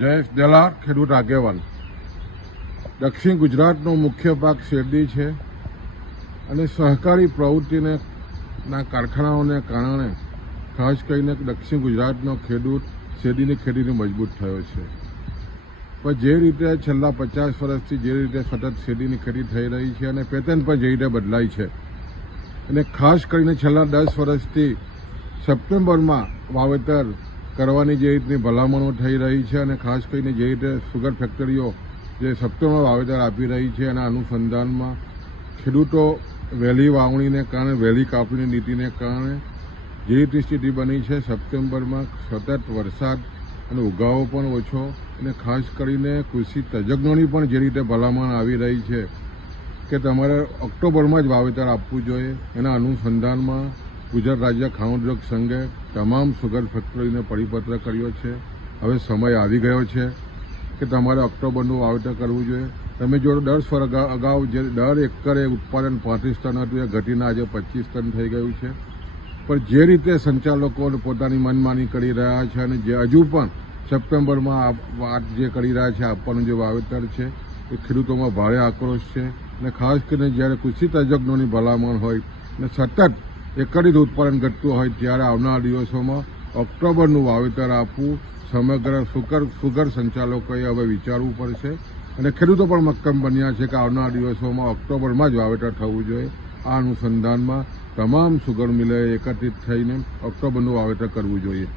જયેશ દલાર, ખેડૂત આગેવાન. દક્ષિણ ગુજરાતનો મુખ્ય પાક શેરડી છે અને સહકારી પ્રવૃત્તિના કારખાનાઓને કારણે ખાસ કરીને દક્ષિણ ગુજરાતનો ખેડૂત શેરડીની ખેતીને મજબૂત થયો છે. પણ જે રીતે છેલ્લા 50 વર્ષથી જે રીતે સતત શેરડીની ખેતી થઈ રહી છે અને પેટર્ન પણ જે રીતે બદલાઈ છે અને ખાસ કરીને છેલ્લા 10 વર્ષથી સપ્ટેમ્બરમાં વાવેતર કરવાની જે રીતની ભલામણો થઈ રહી છે અને ખાસ કરીને જે રીતે સુગર ફેક્ટરીઓ જે સપ્ટેમ્બરમાં વાવેતર આપી રહી છે એના અનુસંધાનમાં ખેડૂતો વહેલી વાવણીને કારણે વહેલી કાપણીની નીતિને કારણે જે રીતની સ્થિતિ બની છે સપ્ટેમ્બરમાં સતત વરસાદ અને ઉગાવો પણ ઓછો અને ખાસ કરીને કૃષિ તજજ્ઞોની પણ જે રીતે ભલામણ આવી રહી છે કે તમારે ઓક્ટોબરમાં જ વાવેતર આપવું જોઈએ. એના અનુસંધાનમાં ગુજરાત રાજ્ય ખાંડ ઉદ્યોગ સંઘે તમામ સુગર ફેક્ટરીને પરિપત્ર કર્યો છે. હવે સમય આવી ગયો છે કે તમારે ઓક્ટોબરનું વાવેતર કરવું જોઈએ. તમે જો 10 વર્ષ અગાઉ જે દર એકરે ઉત્પાદન 35 ટન હતું એ ઘટીને આજે 25 ટન થઈ ગયું છે. પણ જે રીતે સંચાલકો પોતાની મનમાની કરી રહ્યા છે અને જે હજુ પણ સપ્ટેમ્બરમાં વાત જે કરી રહ્યા છે આપવાનું જે વાવેતર છે એ ખેડૂતોમાં ભારે આક્રોશ છે અને ખાસ કરીને જ્યારે કૃષિ તજજ્ઞોની ભલામણ હોય અને સતત એકરિત ઉત્પાદન ઘટતું હોય ત્યારે આવનારા દિવસોમાં ઓક્ટોબરનું વાવેતર આપવું સમગ્ર સુગર સંચાલકોએ હવે વિચારવું પડશે અને ખેડૂતો પણ મક્કમ બન્યા છે કે આવનારા દિવસોમાં ઓક્ટોબરમાં જ વાવેતર થવું જોઈએ. આ અનુસંધાનમાં તમામ સુગર મિલોએ એકત્રિત થઈને ઓક્ટોબરનું વાવેતર કરવું જોઈએ.